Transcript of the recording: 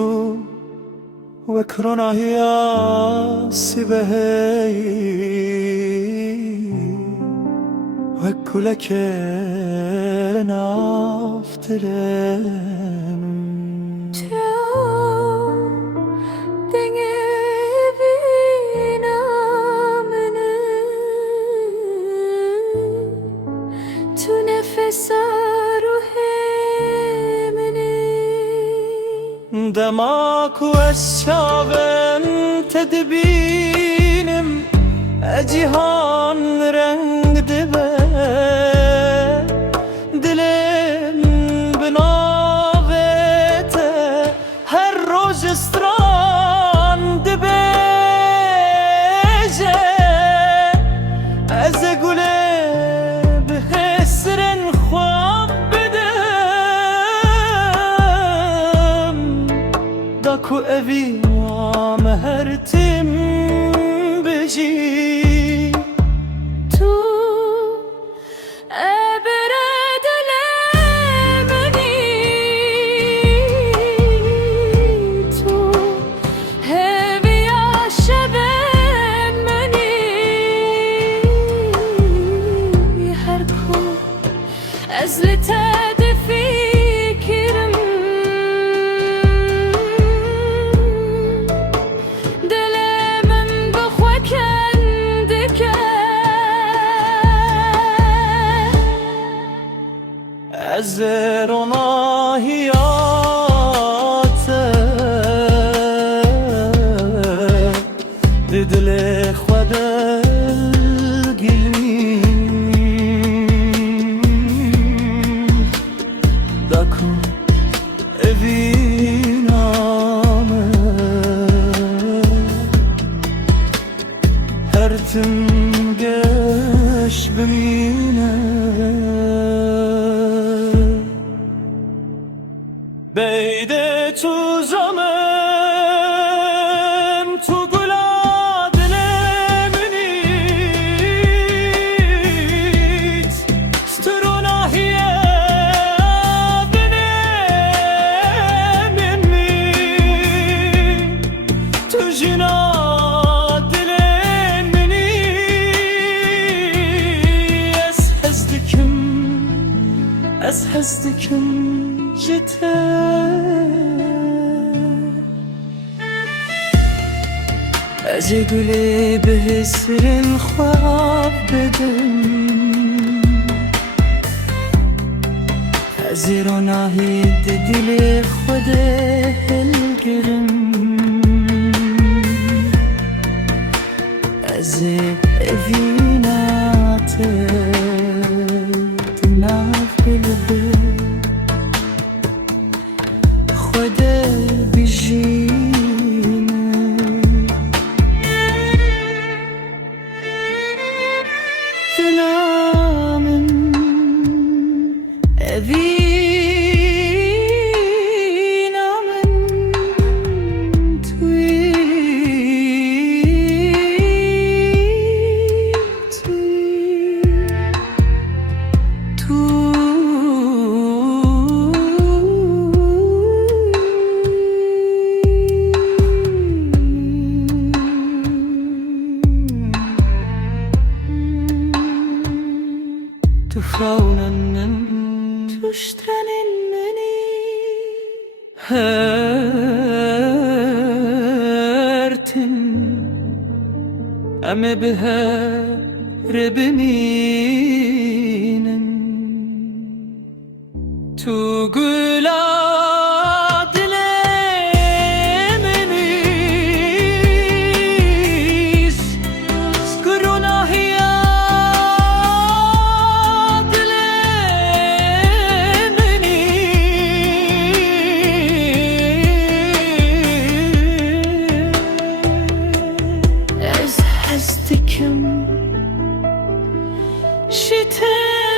تو وكرنا هي سبهي وكلك نافترم دماك والشابن تدبينم أجيهان رنگ دبه دلم بناوته هر روز استران دبیجه از گله به حسرن خواب بدم داکو اوی وام هرتم بجی از روناهیاته دل خود گلیم داکو اوینامه هرتم گش بمینه بیده تو زمین تو گلا دلمنیت ستروناهیه بنمینی تو جنا دلمنی از حزدکم از گلی به سرن خواب بدم از روناهی دل خود هلگرم از اوینات دناف قلبه خود بجینه دلامن اوینامن توی تو فونن تو شترن منی هرتن امه به هر بمینن تو گلا شتم